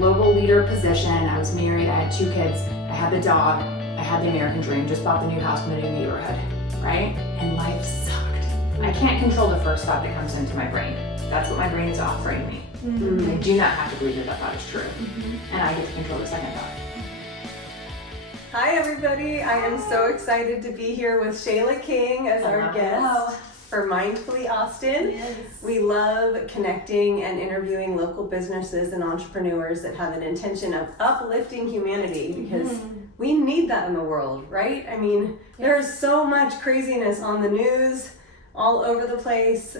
global leader position. I was married, I had 2 kids, I had the dog, I had the American dream, just bought the new house in the new neighborhood, right? And life sucked. I can't control the first thought that comes into my brain. That's what my brain is offering me. I do not have to believe that that thought is true. And I get to control the second thought. Hi everybody, I am so excited to be here with Shayla King as our guest for Mindfully Austin. Yes. We love connecting and interviewing local businesses and entrepreneurs that have an intention of uplifting humanity because we need that in the world, right? I mean, there's so much craziness on the news all over the place,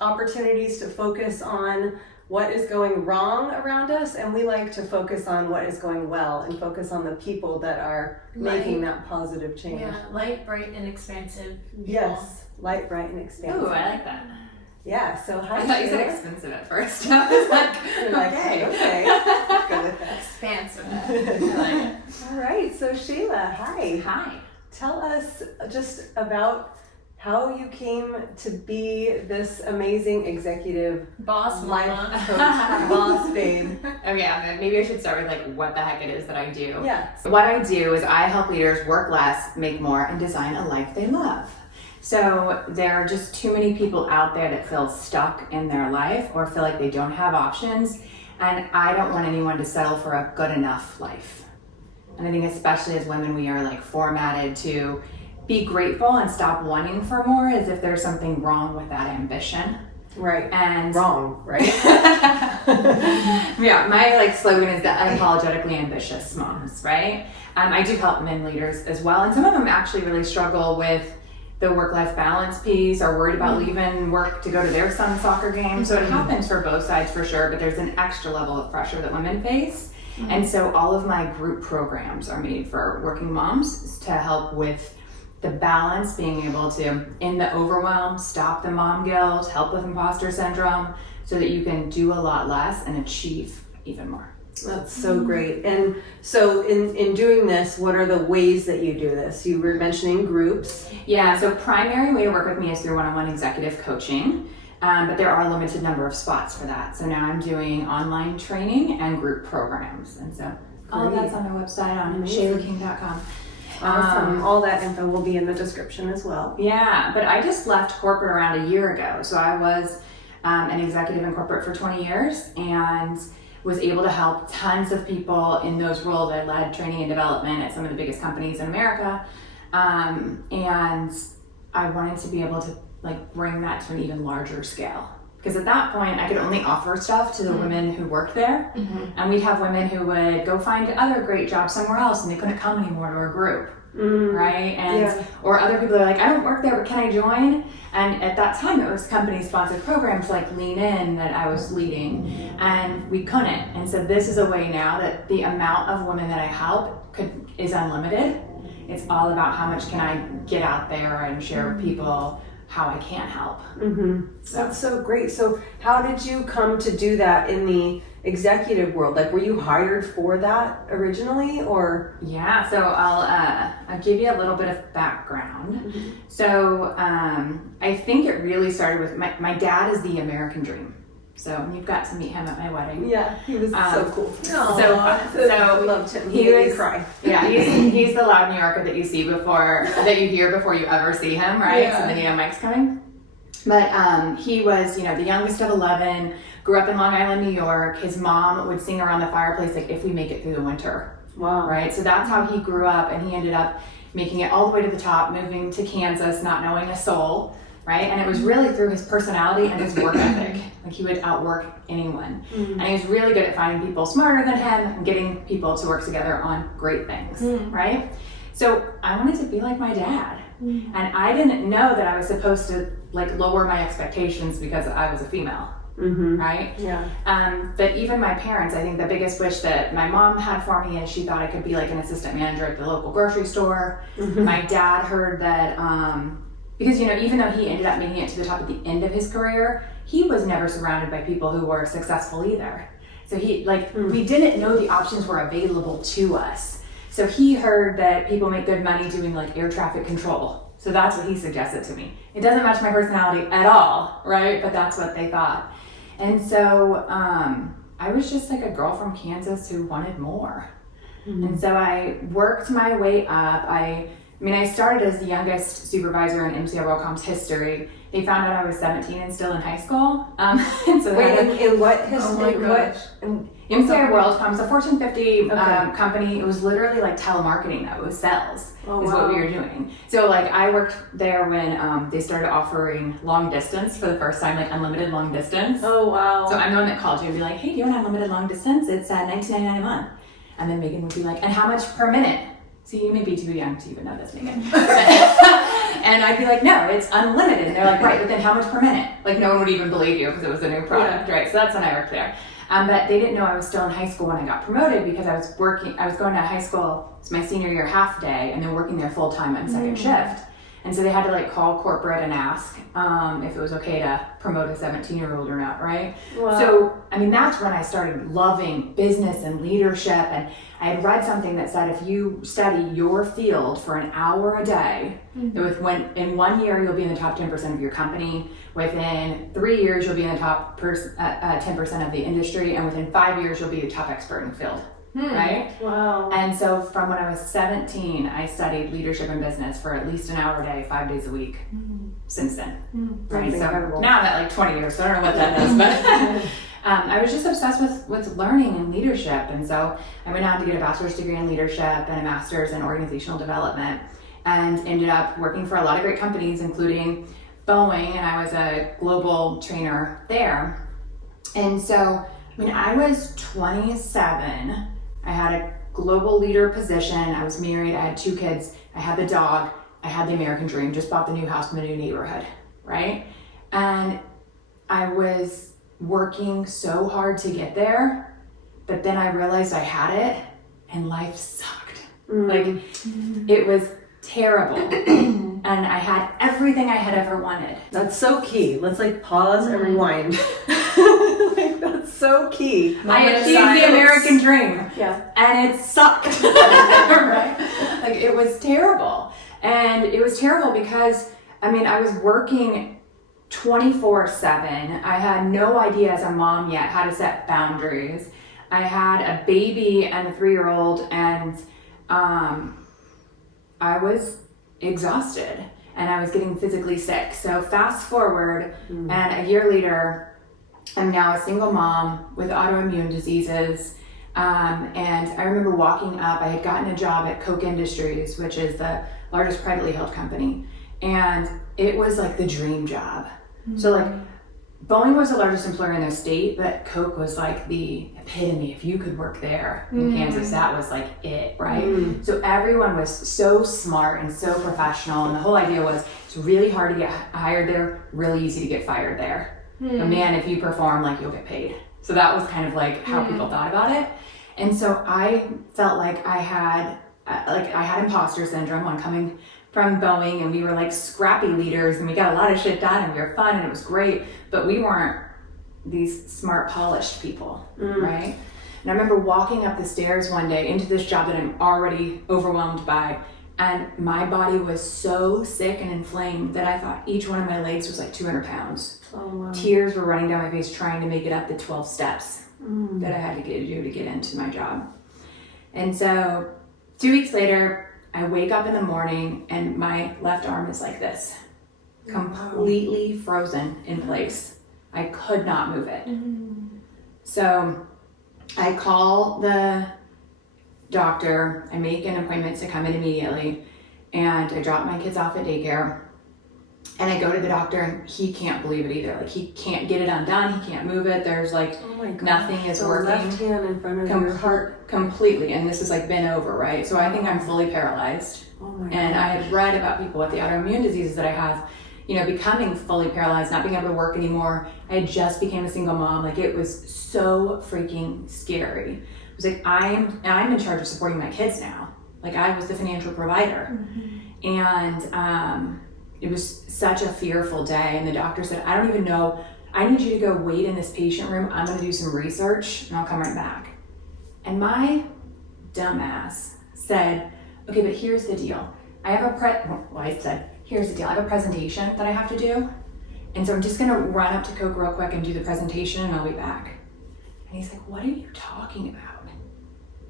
opportunities to focus on what is going wrong around us, and we like to focus on what is going well and focus on the people that are making that positive change. Yeah, light, bright, and expansive. Yes, light, bright, and expansive. Ooh, I like that. Yeah, so hi. I thought you said Shayla. expensive at first. I was like, You're like, okay, good with that. Expansive. I like it. All right, so Shayla, hi. Hi. Tell us just about how you came to be this amazing executive Boss life mama. coach, boss babe. Okay, maybe I should start with like what the heck it is that I do. Yeah. What I do is I help leaders work less, make more, and design a life they love. So there are just too many people out there that feel stuck in their life or feel like they don't have options. And I don't want anyone to settle for a good enough life. And I think especially as women, we are like formatted to be grateful and stop wanting for more as if there's something wrong with that ambition. Right. And Wrong, right? yeah, my like slogan is the unapologetically ambitious moms, right? I do help men leaders as well, and some of them actually really struggle with the work-life balance piece, are worried about leaving work to go to their son's soccer game. So it happens for both sides for sure, but there's an extra level of pressure that women face. And so all of my group programs are made for working moms to help with the balance, being able to, in the overwhelm, stop the mom guilt, help with imposter syndrome, so that you can do a lot less and achieve even more. That's so great. And so in doing this, what are the ways that you do this? You were mentioning groups. Yeah, so primary way to work with me is through one-on-one executive coaching, but there are a limited number of spots for that. So now I'm doing online training and group programs. And so all of that's on our website on shaylaking.com. Awesome. All that info will be in the description as well. Yeah, but I just left corporate around a year ago. So I was an executive in corporate for 20 years and was able to help tons of people in those roles. I led training and development at some of the biggest companies in America. And I wanted to be able to like bring that to an even larger scale. Because at that point, I could only offer stuff to the women who worked there. And we'd have women who would go find other great jobs somewhere else and they couldn't come anymore to our group, right? And or other people are like, I don't work there, but can I join? And at that time, it was company-sponsored programs like Lean In that I was leading, and we couldn't. And so this is a way now that the amount of women that I help is unlimited. It's all about how much can I get out there and share with people how I can help. That's so great. So how did you come to do that in the executive world? Like, were you hired for that originally, or? Yeah, so I'll give you a little bit of background. So I think it really started with my dad is the American dream. So you've got to meet him at my wedding. Yeah, he was so cool. So loved him. He made me was cry. Yeah, he's the loud New Yorker that you hear before you ever see him, right? Yeah. So then you know Mike's coming. But he was, the youngest of 11, grew up in Long Island, New York. His mom would sing around the fireplace like, if we make it through the winter. Wow. Right? So that's how he grew up, and he ended up making it all the way to the top, moving to Kansas, not knowing a soul, right? And it was really through his personality and his work ethic. Like, he would outwork anyone. And he was really good at finding people smarter than him and getting people to work together on great things, right? So I wanted to be like my dad. And I didn't know that I was supposed to like lower my expectations because I was a female, right? Yeah. But even my parents, I think the biggest wish that my mom had for me is she thought I could be like an assistant manager at the local grocery store. My dad heard that, because even though he ended up making it to the top at the end of his career, he was never surrounded by people who were successful either. So we didn't know the options were available to us. So he heard that people make good money doing like air traffic control. So that's what he suggested to me. It doesn't match my personality at all, right? But that's what they thought. And so I was just like a girl from Kansas who wanted more. And so I worked my way up. I started as the youngest supervisor in MCI WorldCom's history. They found out I was 17 and still in high school. And so in what history? Oh my gosh. MCI WorldCom is a Fortune 50 Okay. company. It was literally like telemarketing though. It was sales Oh, is wow. what we were doing. So like I worked there when they started offering long distance for the first time, like unlimited long distance. Oh, wow. So I'm the one that called you and be like, hey, do you want unlimited long distance? It's $19.99 a month. And then Megan would be like, and how much per minute? So you may be too young to even know this, Megan. And I'd be like, no, it's unlimited. And they're like, right, but then how much per minute? Like no one would even believe you because it was a new product, right? So that's when I worked there. But they didn't know I was still in high school when I got promoted because I was going to high school, it's my senior year half day, and then working there full time on second shift. And so they had to like call corporate and ask if it was okay to promote a 17-year-old or not, right? Wow. So, that's when I started loving business and leadership. And I had read something that said if you study your field for an hour a day, in 1 year you'll be in the top 10% of your company. Within 3 years you'll be in the top 10% of the industry, and within 5 years you'll be the top expert in the field. Right? Wow. And so from when I was 17, I studied leadership and business for at least an hour a day, 5 days a week since then. Right? That's So incredible. now I'm at like 20 years, so I don't know what that is, but I was just obsessed with learning and leadership. And so I went on to get a bachelor's degree in leadership and a master's in organizational development, and ended up working for a lot of great companies, including Boeing, and I was a global trainer there. And so when I was 27, I had a global leader position. I was married. I had 2 kids. I had the dog. I had the American dream. Just bought the new house in the new neighborhood, right? And I was working so hard to get there, but then I realized I had it, and life sucked. Like it was terrible, and I had everything I had ever wanted. That's so key. Let's like pause and rewind. Like, that's so key. I achieved the American dream. Yeah. And it sucked. Right? Like it was terrible. And it was terrible because I was working 24/7. I had no idea as a mom yet how to set boundaries. I had a baby and a 3-year-old, and I was exhausted and I was getting physically sick. So fast forward, and a year later, I'm now a single mom with autoimmune diseases. And I remember walking up, I had gotten a job at Koch Industries, which is the largest privately held company. And it was like the dream job. So like Boeing was the largest employer in their state, but Koch was like the epitome. If you could work there in Kansas, that was like it, right? So everyone was so smart and so professional. And the whole idea was it's really hard to get hired there, really easy to get fired there. But man, if you perform, like you'll get paid. So that was kind of like how people thought about it. And so I felt like I had imposter syndrome on coming from Boeing, and we were like scrappy leaders, and we got a lot of shit done, and we were fun, and it was great, but we weren't these smart, polished people, right? And I remember walking up the stairs one day into this job that I'm already overwhelmed by, and my body was so sick and inflamed that I thought each one of my legs was like 200 pounds. Oh, wow. Tears were running down my face trying to make it up the 12 steps that I had to do to get into my job. And so 2 weeks later, I wake up in the morning and my left arm is like this, completely frozen in place. I could not move it. So I call the doctor, I make an appointment to come in immediately, and I drop my kids off at daycare. And I go to the doctor, and he can't believe it either. Like he can't get it undone. He can't move it. There's like nothing is so working. Left hand in front of your heart. Completely. And this is like been over, right? So I think I'm fully paralyzed. Oh my And I had read about people with the autoimmune diseases that I have, becoming fully paralyzed, not being able to work anymore. I had just became a single mom. Like it was so freaking scary. It was like I'm in charge of supporting my kids now. Like I was the financial provider. And it was such a fearful day, and the doctor said, I don't even know, I need you to go wait in this patient room. I'm gonna do some research and I'll come right back. And my dumbass said, okay, but here's the deal. I said, here's the deal. I have a presentation that I have to do. And so I'm just gonna run up to Coke real quick and do the presentation, and I'll be back. And he's like, what are you talking about?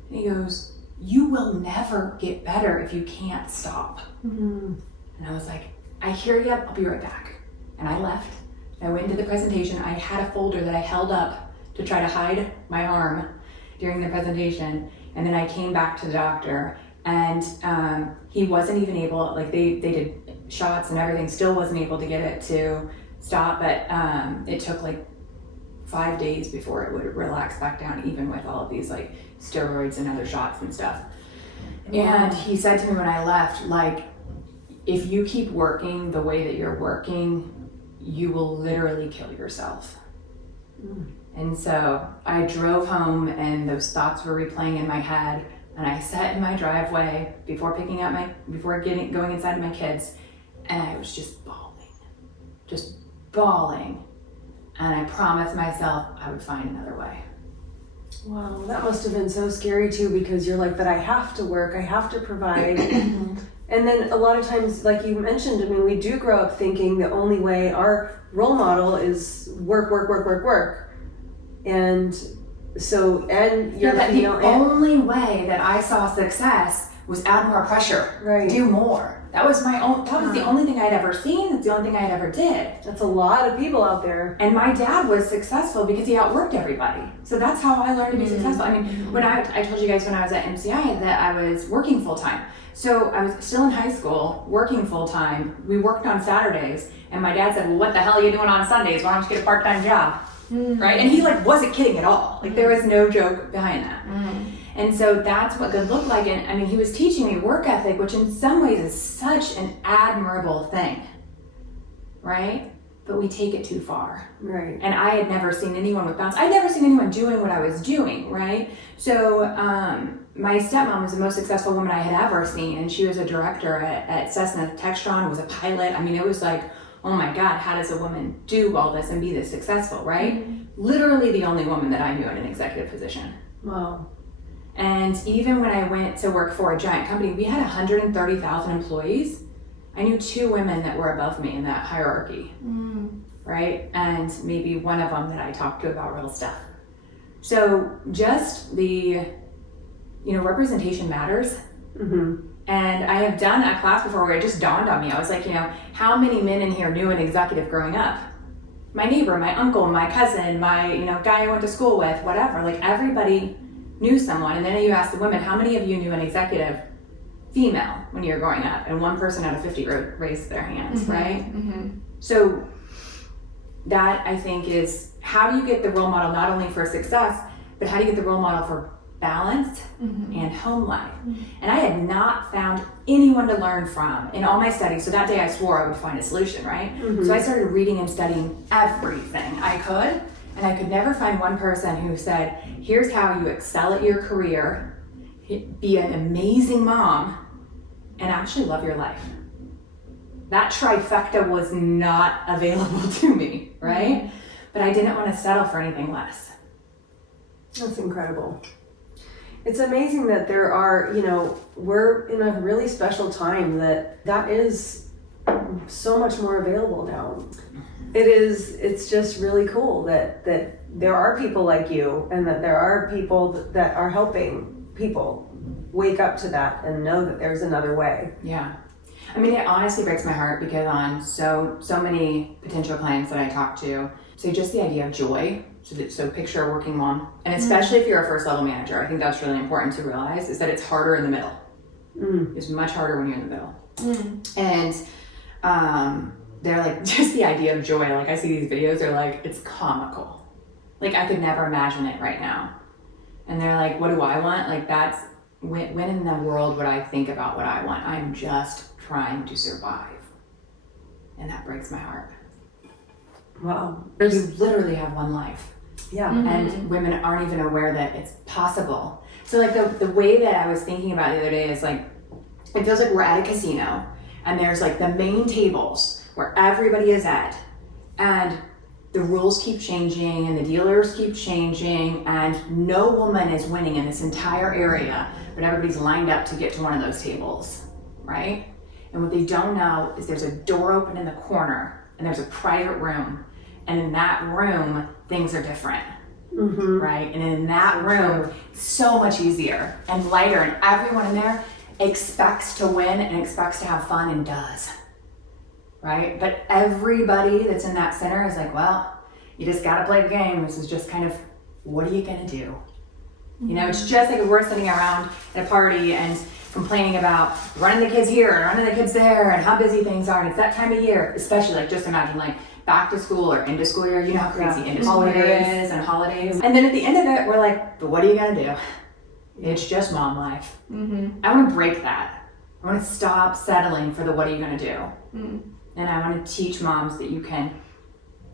And he goes, you will never get better if you can't stop. Mm-hmm. And I was like, I hear you, I'll be right back. And I left. I went into the presentation. I had a folder that I held up to try to hide my arm during the presentation. And then I came back to the doctor, and he wasn't even able, like they did shots and everything, still wasn't able to get it to stop, but it took like 5 days before it would relax back down, even with all of these like steroids and other shots and stuff. And he said to me when I left, like, if you keep working the way that you're working, you will literally kill yourself. And so I drove home, and those thoughts were replaying in my head, and I sat in my driveway before going inside my kids, and I was just bawling. And I promised myself I would find another way. Wow, that must have been so scary too, because you're like, but I have to work, I have to provide. And then a lot of times, like you mentioned, I mean, we do grow up thinking the only way, our role model is work. And so, and you're the only way that I saw success was add more pressure, right? Do more. That was the only thing I'd ever seen. That's the only thing I'd ever did. That's a lot of people out there. And my dad was successful because he outworked everybody. So that's how I learned to be successful. I mean, when I told you guys when I was at MCI that I was working full time. So I was still in high school, working full time. We worked on Saturdays, and my dad said, well, what the hell are you doing on Sundays? Why don't you get a part-time job? Right? And he like wasn't kidding at all. Like there was no joke behind that. And so that's what good looked like. And I mean, he was teaching me work ethic, which in some ways is such an admirable thing, right? But we take it too far. Right. And I had never seen anyone with balance. I'd never seen anyone doing what I was doing, right? So my stepmom was the most successful woman I had ever seen. And she was a director at Cessna Textron, was a pilot. I mean, it was like, oh my God, how does a woman do all this and be this successful, right? Literally the only woman that I knew in an executive position. Wow. And even when I went to work for a giant company, we had 130,000 employees. I knew 2 women that were above me in that hierarchy, right? And maybe one of them that I talked to about real stuff. So just the, representation matters. And I have done a class before where it just dawned on me. I was like, how many men in here knew an executive growing up? My neighbor, my uncle, my cousin, my, guy I went to school with, whatever. Like everybody knew someone. And then you ask the women, how many of you knew an executive female when you were growing up? And 1 person out of 50 raised their hands, right? So that I think is, how do you get the role model not only for success, but how do you get the role model for balance and home life? And I had not found anyone to learn from in all my studies. So that day I swore I would find a solution, right? So I started reading and studying everything I could, and I could never find one person who said, here's how you excel at your career, be an amazing mom, and actually love your life. That trifecta was not available to me, right? But I didn't want to settle for anything less. That's incredible. It's amazing that there are, we're in a really special time that is so much more available now. It's just really cool that there are people like you, and that there are people that are helping people wake up to that and know that there's another way. Yeah. I mean, it honestly breaks my heart because on so many potential clients that I talk to, so just the idea of joy. So picture a working mom, and especially if you're a first level manager, I think that's really important to realize, is that it's harder in the middle. It's much harder when you're in the middle. And they're like, just the idea of joy, like I see these videos, they're like, it's comical. Like I could never imagine it right now. And they're like, what do I want? Like that's, when in the world would I think about what I want? I'm just trying to survive. And that breaks my heart. Wow. You literally have one life. Yeah. And women aren't even aware that it's possible. So like the way that I was thinking about it the other day is like, it feels like we're at a casino and there's like the main tables where everybody is at, and the rules keep changing and the dealers keep changing, and no woman is winning in this entire area, but everybody's lined up to get to one of those tables, right? And what they don't know is there's a door open in the corner and there's a private room, and in that room things are different. right? And in that So room, true. it's so much easier and lighter, and everyone in there expects to win and expects to have fun and does, right? But everybody that's in that center is like, well, you just gotta play the game. This is just kind of, what are you gonna do? You know, it's just like if we're sitting around at a party and complaining about running the kids here and running the kids there and how busy things are, and it's that time of year, especially like just imagine like back to school or into school year, you know how crazy into school year is and holidays. And then at the end of it, we're like, but what are you gonna do? It's just mom life. I wanna break that. I wanna stop settling for the what are you gonna do? And I wanna teach moms that you can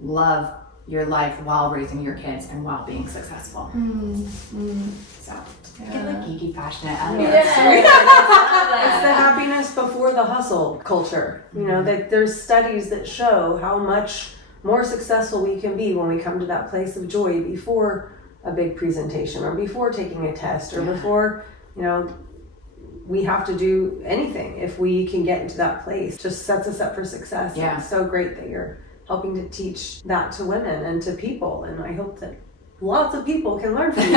love your life while raising your kids and while being successful. So I get like geeky, passionate. I don't know. It's the happiness before the hustle culture. You know, that there's studies that show how much more successful we can be when we come to that place of joy before a big presentation or before taking a test or before, you know, we have to do anything. If we can get into that place, just sets us up for success. Yeah. It's so great that you're helping to teach that to women and to people, and I hope that lots of people can learn from you.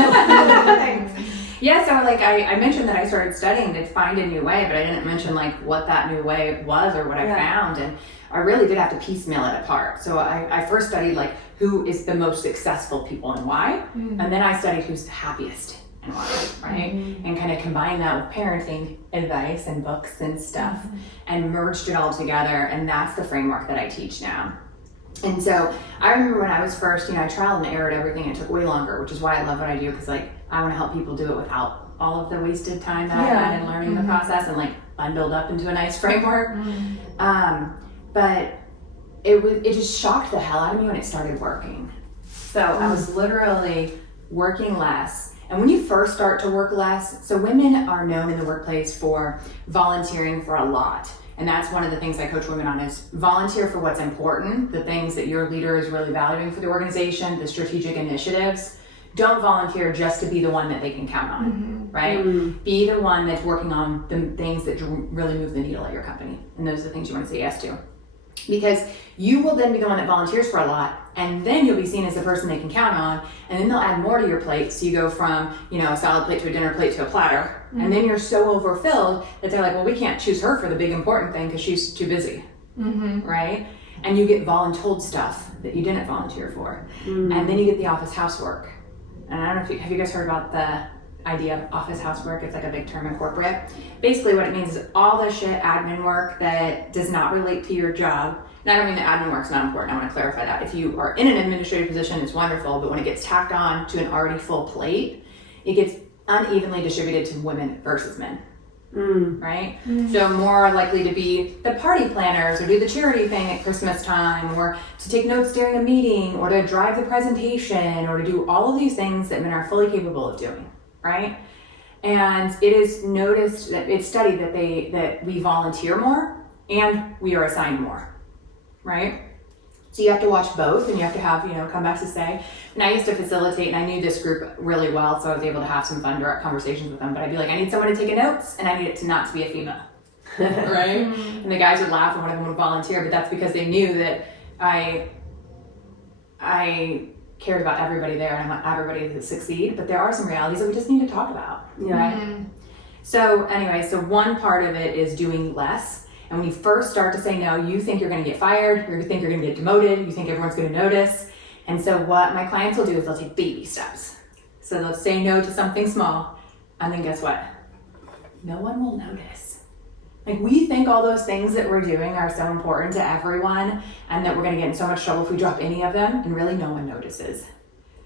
Yeah, so like I mentioned that I started studying to find a new way, but I didn't mention like what that new way was or what I found, and I really did have to piecemeal it apart. So I first studied like who is the most successful people and why, and then I studied who's the happiest and why, right? And kind of combined that with parenting advice and books and stuff and merged it all together, and that's the framework that I teach now. And so I remember when I was first, you know, I trialed and errored everything. It took way longer, which is why I love what I do, because like I want to help people do it without all of the wasted time that I had in learning the process and like bundled up into a nice framework. But it just shocked the hell out of me when it started working. So I was literally working less. And when you first start to work less, so women are known in the workplace for volunteering for a lot. And that's one of the things I coach women on is volunteer for what's important, the things that your leader is really valuing for the organization, the strategic initiatives. Don't volunteer just to be the one that they can count on, right? Be the one that's working on the things that really move the needle at your company. And those are the things you want to say yes to. Because you will then be the one that volunteers for a lot, and then you'll be seen as the person they can count on, and then they'll add more to your plate. So you go from, you know, a salad plate to a dinner plate to a platter, and then you're so overfilled that they're like, well, we can't choose her for the big important thing because she's too busy, right? And you get voluntold stuff that you didn't volunteer for, and then you get the office housework. And I don't know if have you guys heard about the idea of office housework? It's like a big term in corporate. Basically what it means is all the shit admin work that does not relate to your job. And I don't mean that admin work's not important. I want to clarify that. If you are in an administrative position, it's wonderful, but when it gets tacked on to an already full plate, it gets unevenly distributed to women versus men. Right? So more likely to be the party planners or do the charity thing at Christmas time, or to take notes during a meeting, or to drive the presentation, or to do all of these things that men are fully capable of doing, right? And it is noticed that it's studied that we volunteer more and we are assigned more, right? So you have to watch both, and you have to have, you know, comebacks to say. And I used to facilitate, and I knew this group really well, so I was able to have some fun direct conversations with them. But I'd be like, I need someone to take notes, and I need it to not to be a female, right? And the guys would laugh, and one of them would volunteer, but that's because they knew that I cared about everybody there, and I want everybody to succeed. But there are some realities that we just need to talk about, right? So anyway, so one part of it is doing less. And when you first start to say no, you think you're going to get fired, you think you're going to get demoted, you think everyone's going to notice. And so what my clients will do is they'll take baby steps. So they'll say no to something small, and then guess what? No one will notice. Like, we think all those things that we're doing are so important to everyone, and that we're going to get in so much trouble if we drop any of them, and really no one notices.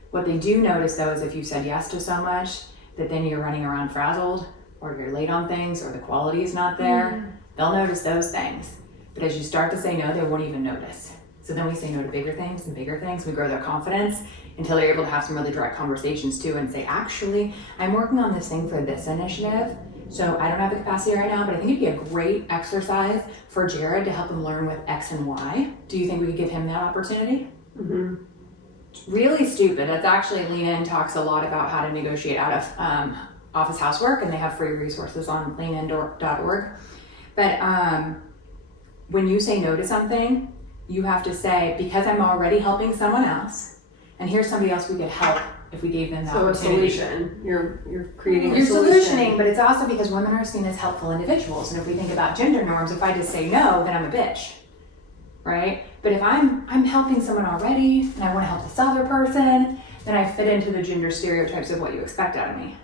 What they do notice, though, is if you said yes to so much that then you're running around frazzled, or you're late on things, or the quality is not there. They'll notice those things. But as you start to say no, they won't even notice. So then we say no to bigger things and bigger things. We grow their confidence until they're able to have some really direct conversations too and say, actually, I'm working on this thing for this initiative. So I don't have the capacity right now, but I think it'd be a great exercise for Jared to help him learn with X and Y. Do you think we could give him that opportunity? It's really stupid. That's actually, Lean In talks a lot about how to negotiate out of office housework, and they have free resources on leanin.org. But when you say no to something, you have to say, because I'm already helping someone else, and here's somebody else we could help if we gave them that So a opportunity. solution. You're creating a You're solution. solutioning, but it's also because women are seen as helpful individuals. And if we think about gender norms, if I just say no, then I'm a bitch, right? But if I'm helping someone already and I want to help this other person, then I fit into the gender stereotypes of what you expect out of me.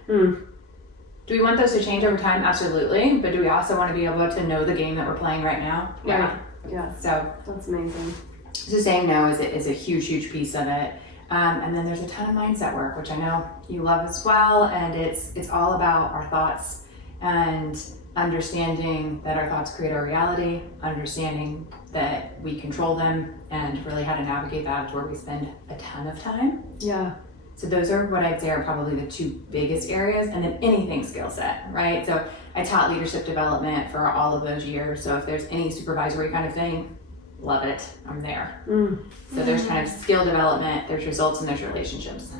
Do we want those to change over time? Absolutely. But do we also want to be able to know the game that we're playing right now? Yeah. Right. Yeah. So That's amazing. saying no is a huge piece of it. And then there's a ton of mindset work, which I know you love as well. And it's all about our thoughts and understanding that our thoughts create our reality, understanding that we control them, and really how to navigate that is where we spend a ton of time. Yeah. So those are what I'd say are probably the two biggest areas, and then anything skill set, right? So I taught leadership development for all of those years. So if there's any supervisory kind of thing, love it, I'm there. So there's kind of skill development, there's results, and there's relationships.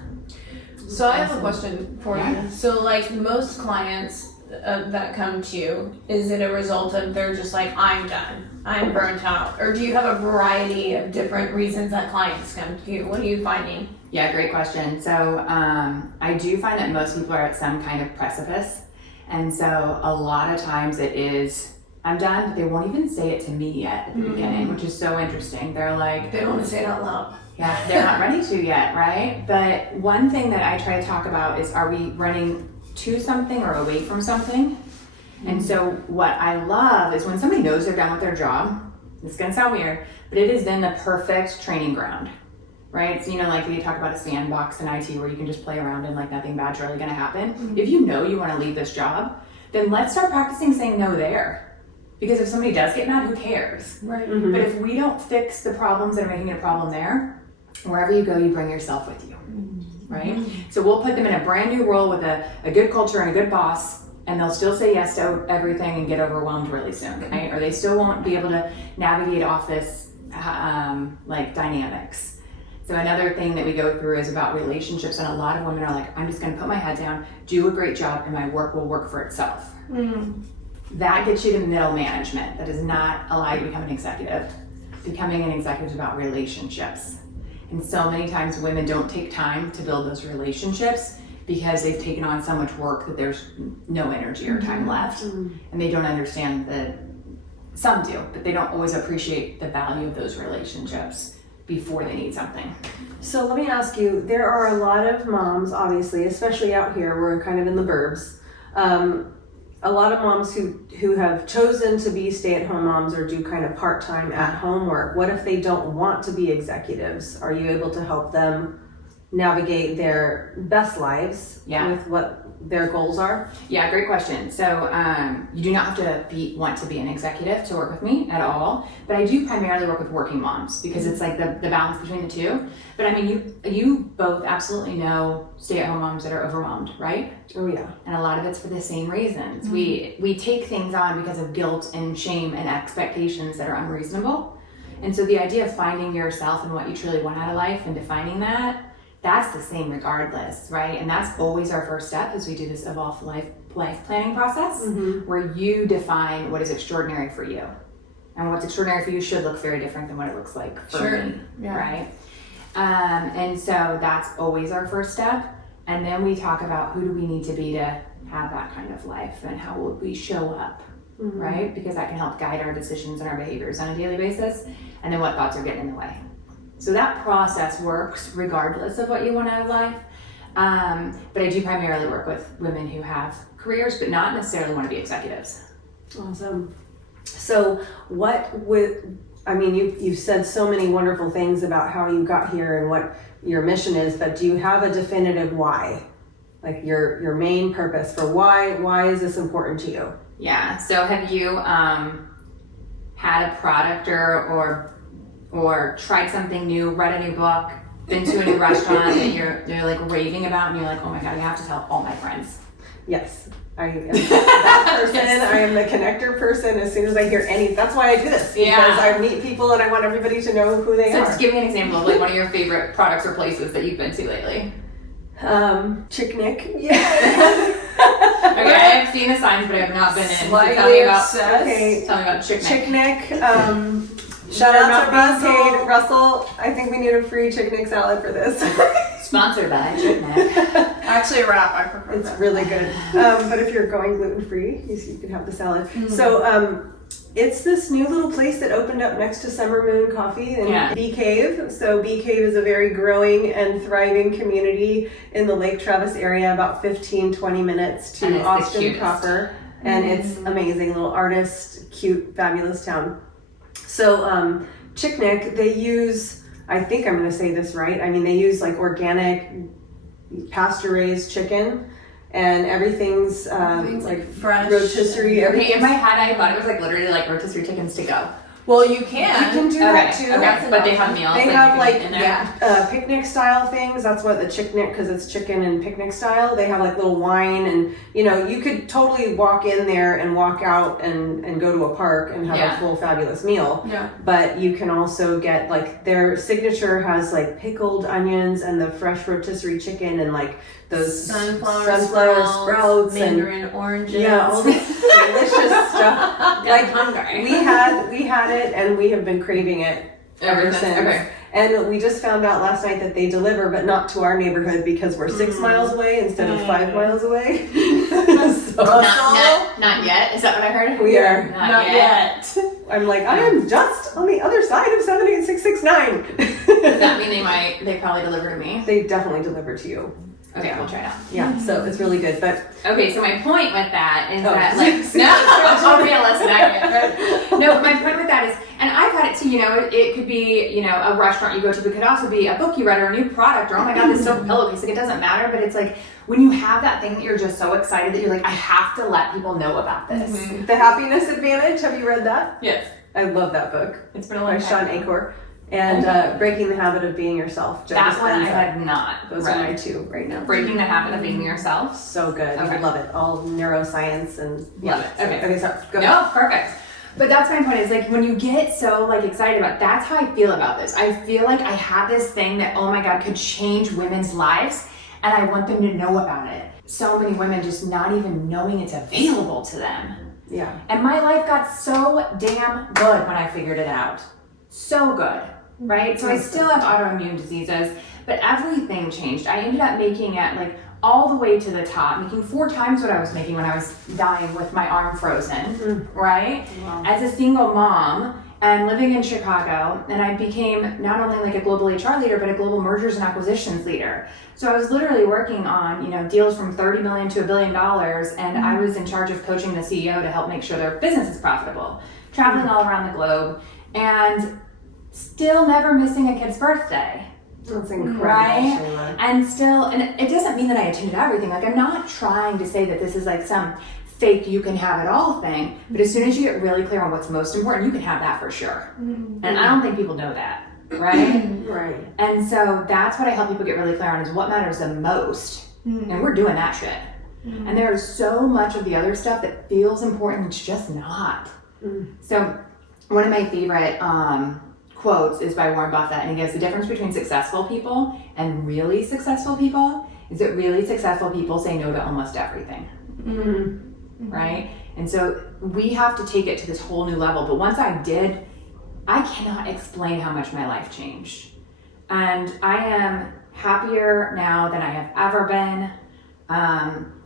So I have a question for Yeah. you. So like most clients that come to you, is it a result of they're just like, I'm done, I'm burnt out? Or do you have a variety of different reasons that clients come to you? What are you finding? Yeah, great question. So I do find that most people are at some kind of precipice. And so a lot of times it is, I'm done, but they won't even say it to me yet at the beginning, which is so interesting. They're like, They don't want to say it out loud. yeah, they're not ready to yet, right? But one thing that I try to talk about is, are we running to something or away from something? And so what I love is when somebody knows they're done with their job, it's gonna sound weird, but it is then the perfect training ground, right? So, like you talk about a sandbox in IT where you can just play around and like nothing bad's really gonna happen. If you know you wanna leave this job, then let's start practicing saying no there. Because if somebody does get mad, who cares? Right. But if we don't fix the problems that are making it a problem there, wherever you go, you bring yourself with you, right? So we'll put them in a brand new role with a good culture and a good boss, and they'll still say yes to everything and get overwhelmed really soon, right? Or they still won't be able to navigate office like dynamics. So another thing that we go through is about relationships, and a lot of women are like, I'm just gonna put my head down, do a great job, and my work will work for itself. That gets you to middle management. That does not allow you to become an executive. Becoming an executive is about relationships. And so many times women don't take time to build those relationships because they've taken on so much work that there's no energy or time left. And they don't understand that, some do, but they don't always appreciate the value of those relationships before they need something. So let me ask you, there are a lot of moms, obviously, especially out here, we're kind of in the burbs. A lot of moms who have chosen to be stay-at-home moms or do kind of part-time at-home work. What if they don't want to be executives? Are you able to help them navigate their best lives with what their goals are? Yeah, great question. So you do not have to want to be an executive to work with me at all, but I do primarily work with working moms because it's like the balance between the two. But I mean, you both absolutely know stay-at-home moms that are overwhelmed, right? Oh yeah. And a lot of it's for the same reasons. We take things on because of guilt and shame and expectations that are unreasonable. And so the idea of finding yourself and what you truly want out of life and defining that's the same regardless, right? And that's always our first step as we do this evolved life planning process, where you define what is extraordinary for you. And what's extraordinary for you should look very different than what it looks like for me, right? And so that's always our first step. And then we talk about who do we need to be to have that kind of life and how will we show up, right? Because that can help guide our decisions and our behaviors on a daily basis. And then what thoughts are getting in the way. So that process works regardless of what you want out of life. But I do primarily work with women who have careers, but not necessarily want to be executives. Awesome. So you've said so many wonderful things about how you got here and what your mission is, but do you have a definitive why? Like your main purpose for why is this important to you? Yeah, so have you had a product or tried something new, read a new book, been to a new restaurant that you're like raving about and you're like, oh my God, I have to tell all my friends? Yes, I am that person. I am the connector person. As soon as I hear that's why I do this. Because I meet people and I want everybody to know who they are. So just give me an example of like one of your favorite products or places that you've been to lately. Chick-Nick. Yeah. Okay, I have seen the signs, but I have not been in. Slightly Tell me about Chick-Nick. Chick-Nick. Shout out to Russell. Russell, I think we need a free Chick-Nick salad for this. Sponsored by Chick-Nick. Actually, wrap. I prefer It's that. really good. But if you're going gluten-free, you can have the salad. So it's this new little place that opened up next to Summer Moon Coffee in Bee Cave. So Bee Cave is a very growing and thriving community in the Lake Travis area, about 15-20 minutes to Austin proper. And it's amazing, little artist, cute, fabulous town. So Chick-Nick, they use, I think I'm going to say this right, I mean they use like organic pasture-raised chicken. And everything's like fresh, rotisserie. Okay, in my head, I thought it was like literally like rotisserie chickens to go. Well, you can. You can do that too. Okay, but they have meals. They have like in there. picnic style things. That's what the Chick-Nick, because it's chicken and picnic style. They have like little wine, and you could totally walk in there and walk out and go to a park and have a full fabulous meal. Yeah. But you can also get like their signature has like pickled onions and the fresh rotisserie chicken and like those sunflower sprouts mandarin and oranges. yeah, all this delicious stuff. Like hungry. we had it and we have been craving it ever since. Okay. And we just found out last night that they deliver, but not to our neighborhood because we're 6 miles away instead of 5 miles away. So, Not yet. Is that what I heard? we are. Not yet. I'm like, I am just on the other side of 78669. Does that mean they probably deliver to me? They definitely deliver to you. Okay, we'll try it out. Yeah, so it's really good. But okay, so my point with that is that I'll be a lesson accurate. No, my point with that is, and I've had it too, it could be, a restaurant you go to, but it could also be a book you read or a new product or oh my god, this silk pillowcase. Like it doesn't matter, but it's like when you have that thing that you're just so excited that you're like, I have to let people know about this. Mm-hmm. The Happiness Advantage, have you read that? Yes. I love that book. It's been a long by time. Sean Acor. And Breaking the Habit of Being Yourself. That one I have not. Those are my two right now. Breaking the Habit of Being Yourself. So good. Okay. I love it. All neuroscience and Love it. Okay. So go. No, perfect. But that's my point is like when you get so like excited about that's how I feel about this. I feel like I have this thing that oh my god could change women's lives and I want them to know about it. So many women just not even knowing it's available to them. Yeah. And my life got so damn good when I figured it out. So good. Right? So I still have autoimmune diseases, but everything changed. I ended up making it like all the way to the top, making 4 times what I was making when I was dying with my arm frozen, right? Wow. As a single mom and living in Chicago, and I became not only like a global HR leader, but a global mergers and acquisitions leader. So I was literally working on, deals from $30 million to $1 billion, and I was in charge of coaching the CEO to help make sure their business is profitable, traveling all around the globe, and still never missing a kid's birthday. That's incredible, right? Shayla. And it doesn't mean that I attended everything. Like I'm not trying to say that this is like some fake you can have it all thing, but as soon as you get really clear on what's most important, you can have that for sure. And I don't think people know that, right? Right. And so that's what I help people get really clear on is what matters the most. And we're doing that shit. And there's so much of the other stuff that feels important, it's just not. So one of my favorite quotes is by Warren Buffett, and he goes, the difference between successful people and really successful people is that really successful people say no to almost everything. Right? And so we have to take it to this whole new level. But once I did, I cannot explain how much my life changed. And I am happier now than I have ever been.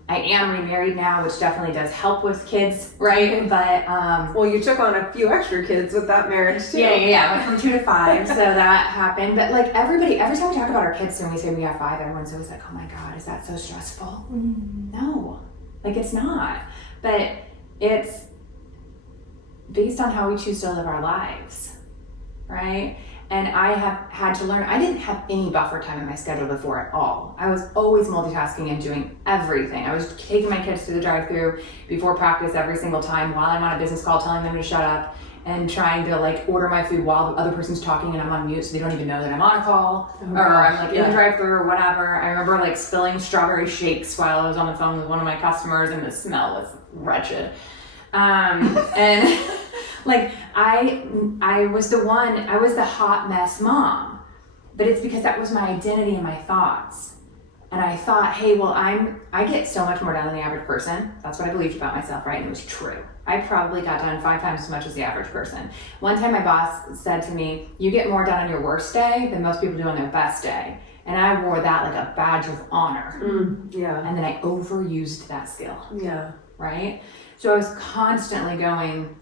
I am remarried now, which definitely does help with kids, right? But well, you took on a few extra kids with that marriage too. Yeah. Went from 2 to 5, so that happened. But like everybody, every time we talk about our kids and we say we have 5, everyone's always like, "Oh my God, is that so stressful?" No, like it's not. But it's based on how we choose to live our lives, right? And I have had to learn, I didn't have any buffer time in my schedule before at all. I was always multitasking and doing everything. I was taking my kids to the drive-thru before practice every single time while I'm on a business call telling them to shut up and trying to like order my food while the other person's talking and I'm on mute so they don't even know that I'm on a call I'm like in the drive-thru or whatever. I remember like spilling strawberry shakes while I was on the phone with one of my customers and the smell was wretched. And like I was the hot mess mom, but it's because that was my identity and my thoughts. And I thought, hey, well, I get so much more done than the average person. That's what I believed about myself, right? And it was true. I probably got done 5 times as much as the average person. One time my boss said to me, you get more done on your worst day than most people do on their best day. And I wore that like a badge of honor. Yeah. And then I overused that skill, Yeah. right? So I was constantly going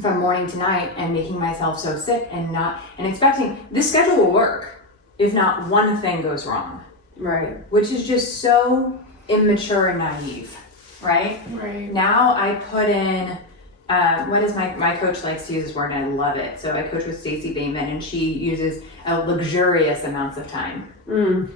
from morning to night and making myself so sick and expecting this schedule will work if not one thing goes wrong. Right. Which is just so immature and naive, right? Right. Now I put in, what is my coach likes to use this word and I love it. So I coach with Stacey Bateman and she uses luxurious amounts of time.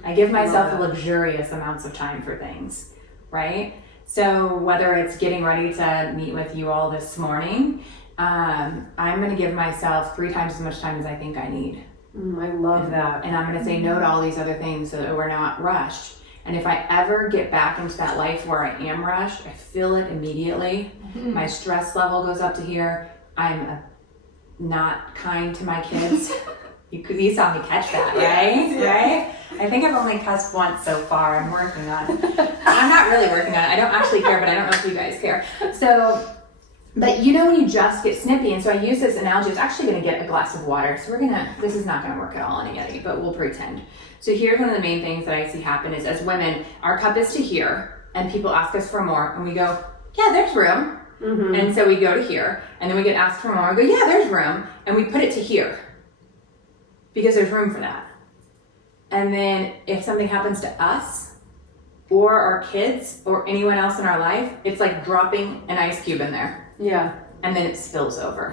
I give myself luxurious amounts of time for things, right? So whether it's getting ready to meet with you all this morning, I'm going to give myself 3 times as much time as I think I need. I love that. And I'm going to say no to all these other things so that we're not rushed. And if I ever get back into that life where I am rushed, I feel it immediately. My stress level goes up to here. I'm not kind to my kids. You saw me catch that, right? Right? I think I've only cussed once so far. I'm working on it. I'm not really working on it. I don't actually care, but I don't know if you guys care. So, but you know when you just get snippy, and so I use this analogy. I was actually going to get a glass of water. So this is not going to work at all in a Yeti, but we'll pretend. So here's one of the main things that I see happen is as women, our cup is to here, and people ask us for more, and we go, yeah, there's room. And so we go to here, and then we get asked for more, we go, yeah, there's room, and we put it to here. Because there's room for that. And then if something happens to us or our kids or anyone else in our life, it's like dropping an ice cube in there. Yeah. And then it spills over,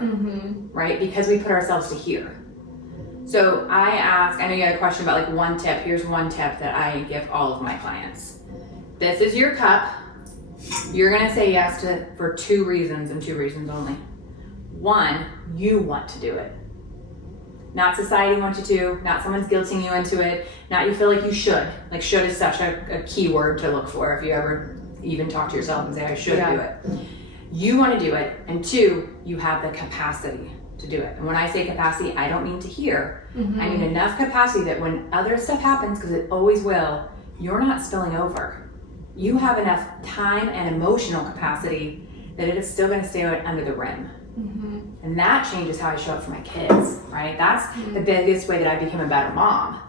right? Because we put ourselves to here. So I know you had a question about like one tip. Here's one tip that I give all of my clients. This is your cup. You're gonna say yes to it for 2 reasons and 2 reasons only. 1, you want to do it. Not society wants you to, not someone's guilting you into it, not you feel like you should. Like should is such a key word to look for if you ever even talk to yourself and say, I should do it. You want to do it, and 2, you have the capacity to do it. And when I say capacity, I don't mean to hear. I mean enough capacity that when other stuff happens, because it always will, you're not spilling over. You have enough time and emotional capacity that it is still going to stay under the rim. And that changes how I show up for my kids, right? That's the biggest way that I became a better mom,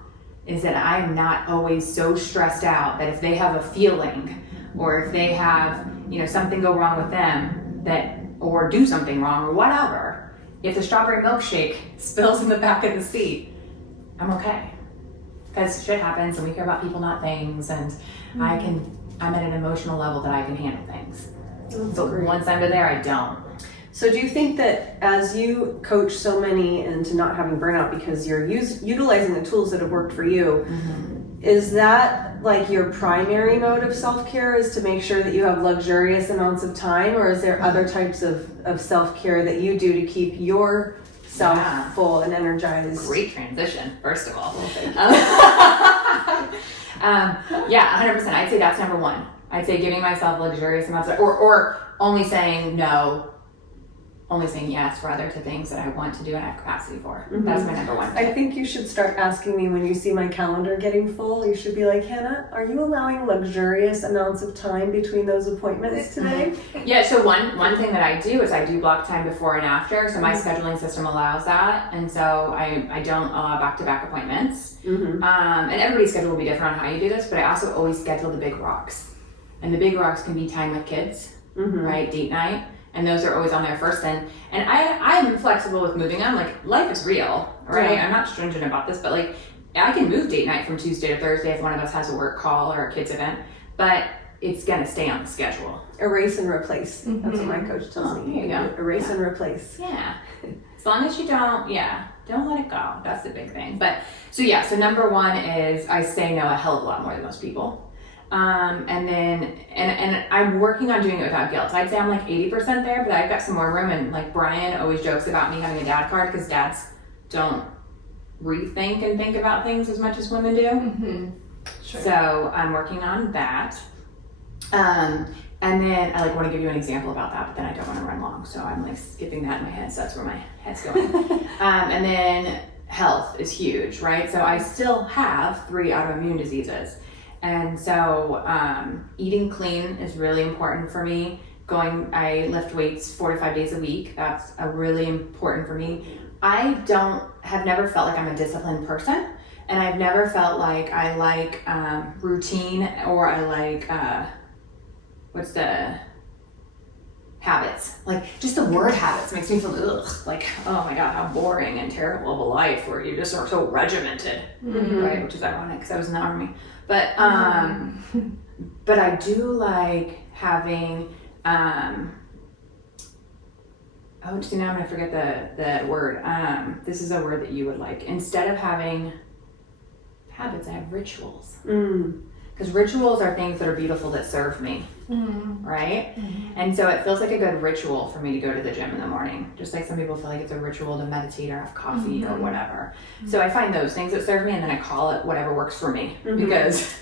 is that I am not always so stressed out that if they have a feeling or if they have, something go wrong with them or do something wrong or whatever, if the strawberry milkshake spills in the back of the seat, I'm okay. Because shit happens and we care about people, not things, and I'm at an emotional level that I can handle things. But once I'm there, I don't. So do you think that as you coach so many into not having burnout because you're utilizing the tools that have worked for you, is that like your primary mode of self-care, is to make sure that you have luxurious amounts of time, or is there other types of self-care that you do to keep yourself full and energized? Great transition, first of all. Well, thank you. 100%. I'd say that's number 1. I'd say giving myself luxurious amounts or only saying no, only saying yes rather to things that I want to do and have capacity for. That's my number 1 tip. I think you should start asking me when you see my calendar getting full. You should be like, Hannah, are you allowing luxurious amounts of time between those appointments today? Yeah, so one thing that I do is I do block time before and after. So my scheduling system allows that. And so I don't allow back-to-back appointments. And everybody's schedule will be different on how you do this, but I also always schedule the big rocks. And the big rocks can be time with kids, right? Date night. And those are always on there first. And I'm flexible with moving on. Like, life is real, right? I'm not stringent about this, but like, I can move date night from Tuesday to Thursday if one of us has a work call or a kid's event, but it's gonna stay on the schedule. Erase and replace. That's what my coach tells me. There you go. Erase and replace. Yeah. As long as you don't let it go. That's the big thing. But, so number 1 is I say no a hell of a lot more than most people. And then I'm working on doing it without guilt. I'd say I'm like 80% there, but I've got some more room. And like Brian always jokes about me having a dad card because dads don't rethink and think about things as much as women do. Sure. So I'm working on that. And then I like want to give you an example about that, but then I don't want to run long. So I'm like skipping that in my head. So that's where my head's going. And then health is huge, right? So I still have 3 autoimmune diseases. And so eating clean is really important for me. I lift weights 4 to 5 days a week. That's really important for me. I have never felt like I'm a disciplined person. And I've never felt like I like routine, or I like, what's the habits? Like, just the word habits makes me feel, like, oh my God, how boring and terrible of a life where you just are so regimented, right? Which is ironic because I was in the army. But, but I do like having, oh, see, now I'm gonna forget the word. This is a word that you would like. Instead of having habits, I have rituals. Because rituals are things that are beautiful that serve me, right? And so it feels like a good ritual for me to go to the gym in the morning. Just like some people feel like it's a ritual to meditate or have coffee or whatever. So I find those things that serve me, and then I call it whatever works for me, because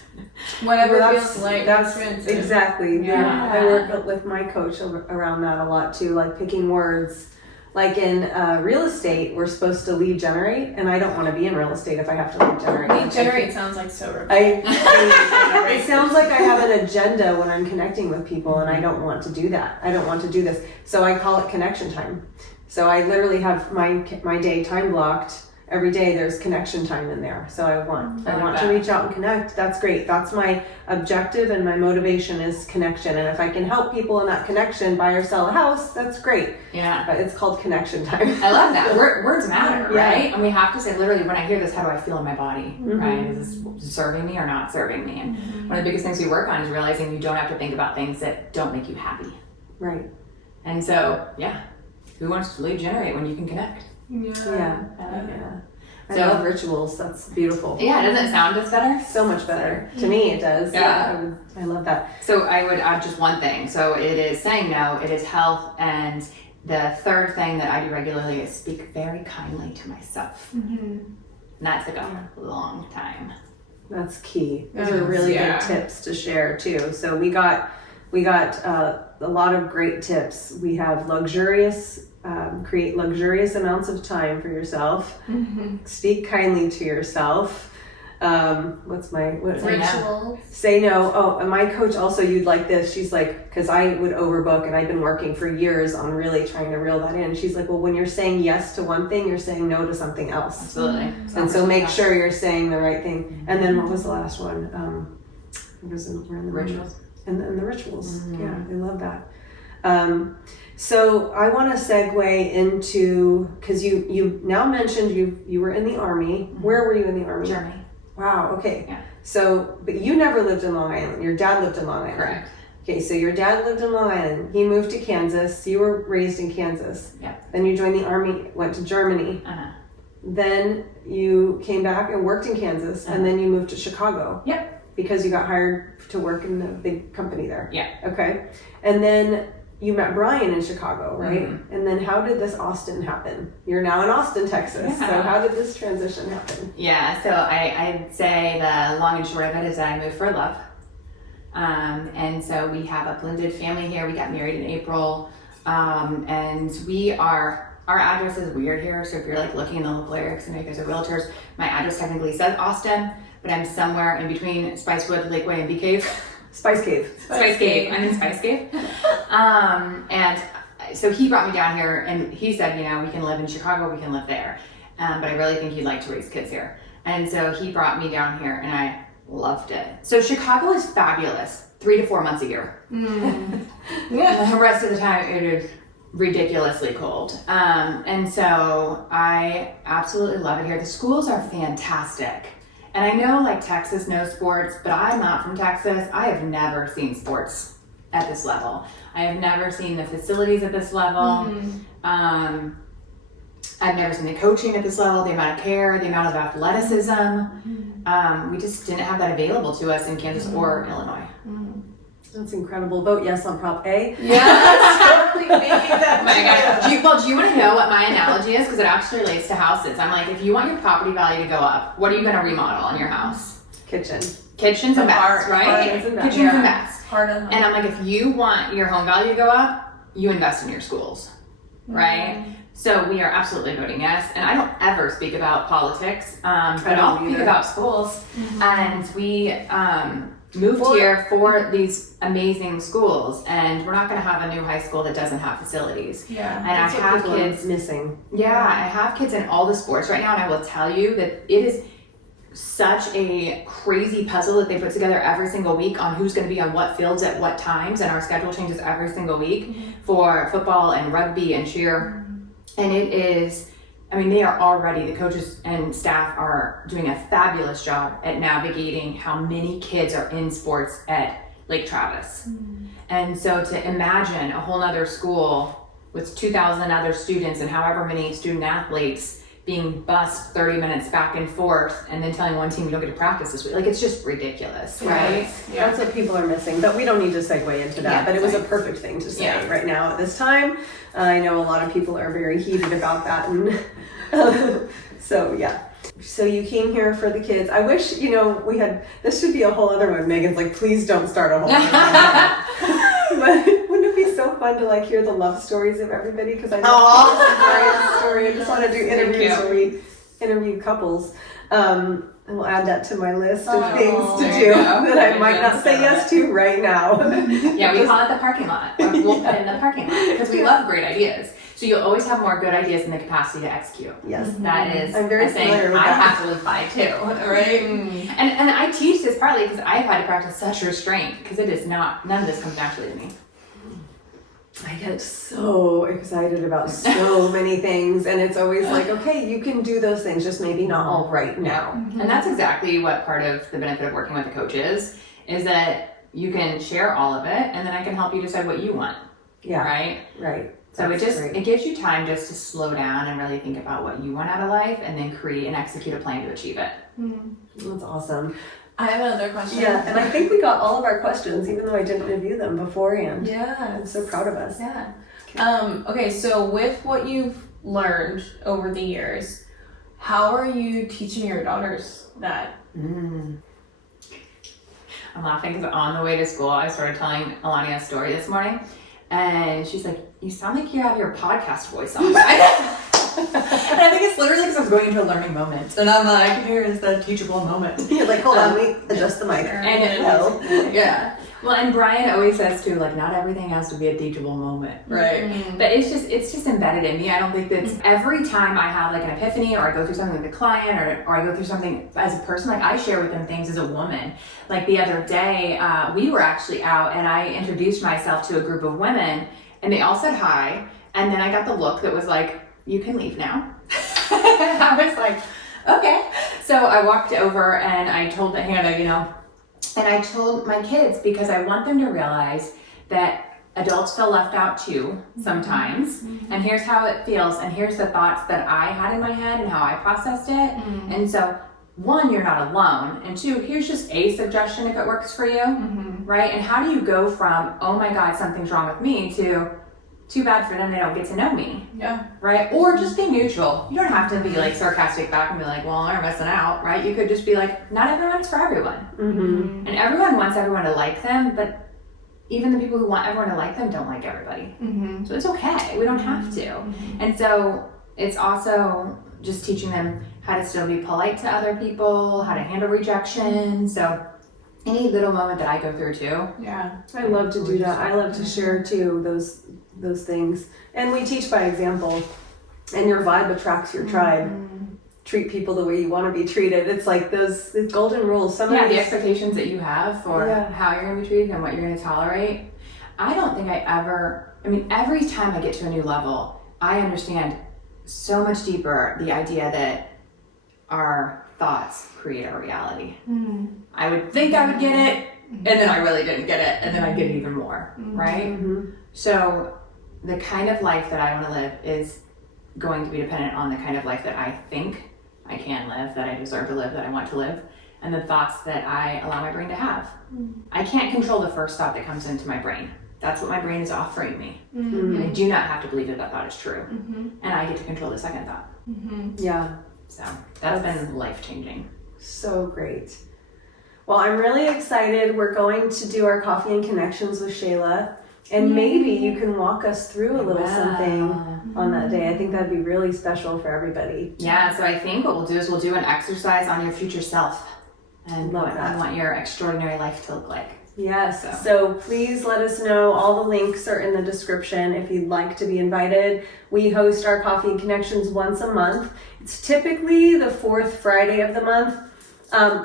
Whatever Well, feels like that's expensive. exactly. Yeah. I work with my coach around that a lot too, like picking words. Like in real estate, we're supposed to lead generate, and I don't want to be in real estate if I have to lead generate. Lead generate sounds like so repetitive. It sounds like I have an agenda when I'm connecting with people, and I don't want to do that. I don't want to do this. So I call it connection time. So I literally have my day time blocked. Every day there's connection time in there. So I want to reach out and connect. That's great. That's my objective, and my motivation is connection. And if I can help people in that connection, buy or sell a house, that's great. yeah. But it's called connection time. I love that. Words matter, Yeah. right? And we have to say, literally, when I hear this, how do I feel in my body, right? Is this serving me or not serving me? And one of the biggest things we work on is realizing you don't have to think about things that don't make you happy. Right. And so, yeah, who wants to lead generate when you can connect? Yeah. I love it. I So- love rituals. That's beautiful. Yeah, doesn't it sound just better? So much better. To me, it does. Yeah. I love that. So I would add just one thing. So it is saying no, it is health, and the third thing that I do regularly is speak very kindly to myself. And that took a long time. That's key. Those are really good tips to share too. So we got a lot of great tips. We have create luxurious amounts of time for yourself. Speak kindly to yourself. Rituals. Say no. Oh, and my coach also, you'd like this. She's like, because I would overbook, and I've been working for years on really trying to reel that in. She's like, well, when you're saying yes to one thing, you're saying no to something else. Absolutely. And so make sure you're saying the right thing. And then what was the last one? We're in the Rituals. And the rituals. Yeah, I love that. So I want to segue into, because you now mentioned you were in the Army. Where were you in the Army? Germany. Wow. Okay. Yeah. So, but you never lived in Long Island. Your dad lived in Long Island. Correct. Okay, so your dad lived in Long Island. He moved to Kansas. You were raised in Kansas. Yeah. Then you joined the Army, went to Germany. Then you came back and worked in Kansas, and then you moved to Chicago. Yep. Because you got hired to work in a big company there. Yeah. Okay. And then you met Brian in Chicago, right? And then how did this Austin happen? You're now in Austin, Texas. Yeah. So how did this transition happen? Yeah, so I'd say the long and short of it is that I moved for love. And so we have a blended family here. We got married in April. And our address is weird here. So if you're like looking in the local area, because I know you guys are realtors, my address technically says Austin, but I'm somewhere in between Spicewood, Lakeway, and Bee Cave. Spice Cave. Spice Cave. I'm in Spice Cave. And so he brought me down here, and he said, we can live in Chicago, we can live there. But I really think you'd like to raise kids here. And so he brought me down here, and I loved it. So Chicago is fabulous, 3 to 4 months a year. The rest of the time, it is ridiculously cold. And so I absolutely love it here. The schools are fantastic. And I know like Texas knows sports, but I'm not from Texas. I have never seen sports at this level. I have never seen the facilities at this level. I've never seen the coaching at this level, the amount of care, the amount of athleticism. We just didn't have that available to us in Kansas or Illinois. That's incredible. Vote yes on Prop A. Yeah, totally making that. Oh my God. Do you want to know what my analogy is? Because it actually relates to houses. I'm like, if you want your property value to go up, what are you going to remodel in your house? Kitchen. Kitchens and baths, right? Kitchens and baths. Kitchens and baths. Part of And I'm like, if you want your home value to go up, you invest in your schools, right? So we are absolutely voting yes. And I don't ever speak about politics, but I'll speak about schools. And we moved here for these amazing schools, and we're not going to have a new high school that doesn't have facilities. Yeah. And I have kids missing. Yeah, I have kids in all the sports right now, and I will tell you that it is such a crazy puzzle that they put together every single week on who's going to be on what fields at what times, and our schedule changes every single week for football and rugby and cheer. And it is, I mean, they are already, the coaches and staff are doing a fabulous job at navigating how many kids are in sports at Lake Travis. And so to imagine a whole nother school with 2,000 other students and however many student athletes being bused 30 minutes back and forth and then telling one team you don't get to practice this week. Like, it's just ridiculous, right? Yeah. That's what people are missing, but we don't need to segue into that. But it was a perfect thing to say right now at this time. I know a lot of people are very heated about that. And so, yeah. So you came here for the kids. I wish, we had, this should be a whole other one. Megan's like, please don't start a whole other one. But wouldn't it be so fun to hear the love stories of everybody? Because I know it's a great story. I just want to do interviews where we interview couples. And we'll add that to my list of things to do that I might not say yes to right now. Yeah, we call it the parking lot. We'll put in the parking lot because we love great ideas. So you'll always have more good ideas than the capacity to execute. Yes. That is I'm very a thing familiar with I that. have to live by too, right? And I teach this partly because I've had to practice such restraint because it is not, none of this comes naturally to me. I get so excited about so many things, and it's always like, okay, you can do those things, just maybe not all right now. And that's exactly what part of the benefit of working with a coach is that you can share all of it, and then I can help you decide what you want. Yeah. Right. So it gives you time just to slow down and really think about what you want out of life, and then create and execute a plan to achieve it. That's awesome. I have another question. Yeah, and I think we got all of our questions, even though I didn't review them beforehand. Yeah. I'm so proud of us. Yeah. Okay, so with what you've learned over the years, how are you teaching your daughters that? I'm laughing because on the way to school, I started telling Alani a story this morning, and she's like, "You sound like you have your podcast voice on." And I think it's literally because I was going into a learning moment, and I'm like, "Here is the teachable moment." You're like, hold on, let me adjust the mic. And yeah. Well, and Brian always says too, like, not everything has to be a teachable moment, right? But it's just embedded in me. I don't think that every time I have like an epiphany, or I go through something with a client, or I go through something as a person, like I share with them things as a woman. Like the other day, we were actually out, and I introduced myself to a group of women, and they all said hi, and then I got the look that was like, "You can leave now." I was like, okay. So I walked over and I told Hannah, and I told my kids, because I want them to realize that adults feel left out too sometimes. And here's how it feels. And here's the thoughts that I had in my head and how I processed it. And so, one, you're not alone. And two, here's just a suggestion if it works for you, right? And how do you go from, oh my God, something's wrong with me, to too bad for them, they don't get to know me. Yeah. Right? Or just be neutral. You don't have to be like sarcastic back and be like, well, they're missing out, right? You could just be like, not everyone's for everyone. And everyone wants everyone to like them, but even the people who want everyone to like them don't like everybody. So it's okay. We don't have to. And so it's also just teaching them how to still be polite to other people, how to handle rejection. So any little moment that I go through too. Yeah. I love to do that. I love to share too those things. And we teach by example. And your vibe attracts your tribe. Treat people the way you want to be treated. It's like the golden rules. The expectations that you have for how you're going to be treated and what you're going to tolerate. I don't think every time I get to a new level, I understand so much deeper the idea that our thoughts create our reality. I would think I would get it, and then I really didn't get it, and then I get it even more, right? So the kind of life that I want to live is going to be dependent on the kind of life that I think I can live, that I deserve to live, that I want to live, and the thoughts that I allow my brain to have. I can't control the first thought that comes into my brain. That's what my brain is offering me. And I do not have to believe that thought is true. And I get to control the second thought. Yeah. So that's been life-changing. So great. Well, I'm really excited. We're going to do our coffee and connections with Shayla. And maybe you can walk us through a little something on that day. I think that'd be really special for everybody. Yeah, so I think what we'll do is we'll do an exercise on your future self and what I want your extraordinary life to look like. Yes, so please let us know. All the links are in the description if you'd like to be invited. We host our Coffee and Connections once a month. It's typically the fourth Friday of the month.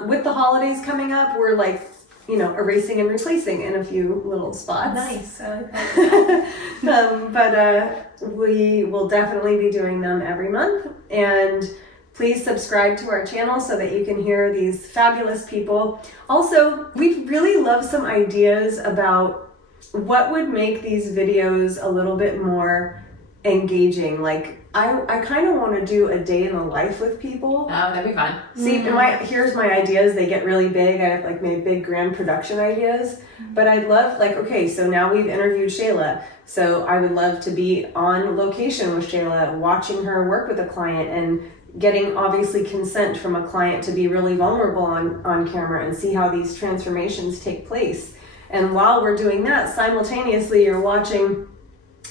With the holidays coming up, we're like, erasing and replacing in a few little spots. Nice. I like that. But we will definitely be doing them every month. And please subscribe to our channel so that you can hear these fabulous people. Also, we'd really love some ideas about what would make these videos a little bit more engaging. Like, I kind of want to do a day in the life with people. Oh, that'd be fun. See, here's my ideas. They get really big. I have like maybe big grand production ideas. But I'd love, like, okay, so now we've interviewed Shayla. So I would love to be on location with Shayla, watching her work with a client and getting obviously consent from a client to be really vulnerable on camera and see how these transformations take place. And while we're doing that, simultaneously you're watching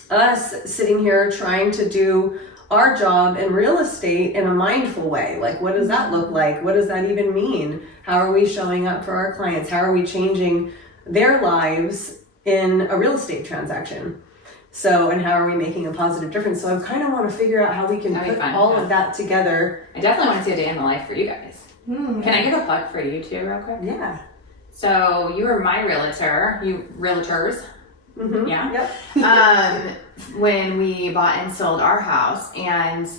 us sitting here trying to do our job in real estate in a mindful way. Like, what does that look like? What does that even mean? How are we showing up for our clients? How are we changing their lives in a real estate transaction? So, and how are we making a positive difference? So I kind of want to figure out how we can put all of that together. I definitely want to see a day in the life for you guys. Can I give a plug for you too real quick? Yeah. So you were my realtor, you realtors. Mm-hmm. Yeah. Yep. When we bought and sold our house, and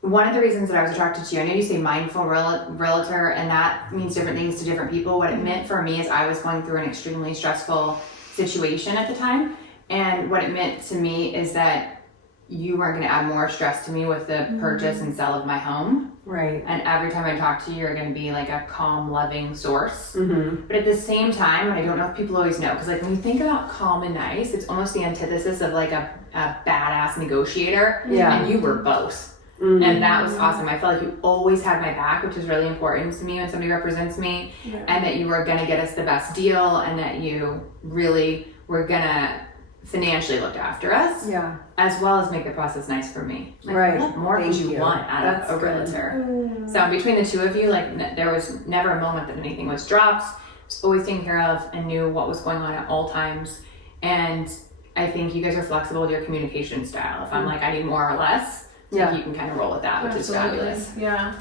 one of the reasons that I was attracted to you, I know you say mindful realtor, and that means different things to different people. What it meant for me is I was going through an extremely stressful situation at the time, and what it meant to me is that you weren't going to add more stress to me with the purchase and sale of my home. Right. And every time I talk to you, you're going to be like a calm, loving source. Mm-hmm. But at the same time, and I don't know if people always know, because like when you think about calm and nice, it's almost the antithesis of like a badass negotiator. Yeah. And you were both. Mm-hmm. And that was awesome. I felt like you always had my back, which is really important to me when somebody represents me. Yeah. And that you were going to get us the best deal, and that you really were going to financially look after us. Yeah. As well as make the process nice for me. Like, Right. What more Thank could you want out That's of a good. realtor? So between the two of you, like there was never a moment that anything was dropped. Was always taken care of and knew what was going on at all times. And I think you guys are flexible with your communication style. If I'm like, I need more or less, like, you can kind of roll with that, which is fabulous. Yeah.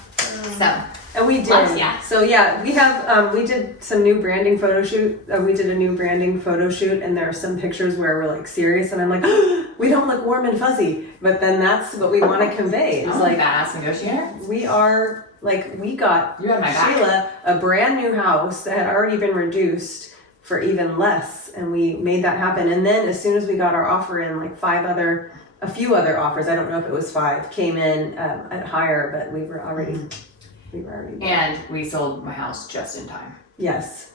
So. And we did. Loves ya. So yeah, we have we did some new branding photo shoot. We did a new branding photo shoot, and there are some pictures where we're like serious, and I'm like, we don't look warm and fuzzy, but then that's what we want to convey. It's like badass negotiator. we are like we got You had my back. Shayla a brand new house that had already been reduced for even less, and we made that happen. And then as soon as we got our offer in, like a few other offers, I don't know if it was 5, came in at higher, but we were already. And we sold my house just in time. Yes.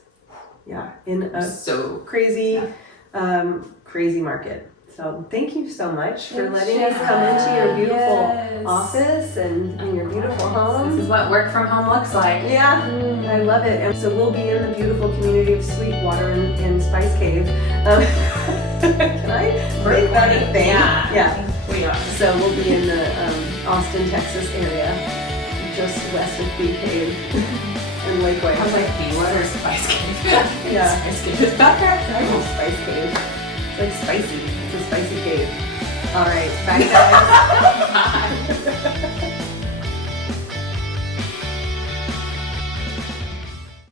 Yeah. In a So crazy, crazy market. So thank you so much for letting us come into your beautiful office and your beautiful home. this is what work from home looks like. Yeah, I love it. And so we'll be in the beautiful community of Sweetwater in Spice Cave. Can I make that a thing? Yeah. We are. So we'll be in the Austin, Texas area, just west of Bee Cave and Lakeway. I was like, bee water or spice cave? Yeah. Spice cave is better. I know Spice Cave. It's like spicy. It's a spicy cave. All right. Bye, guys. Bye.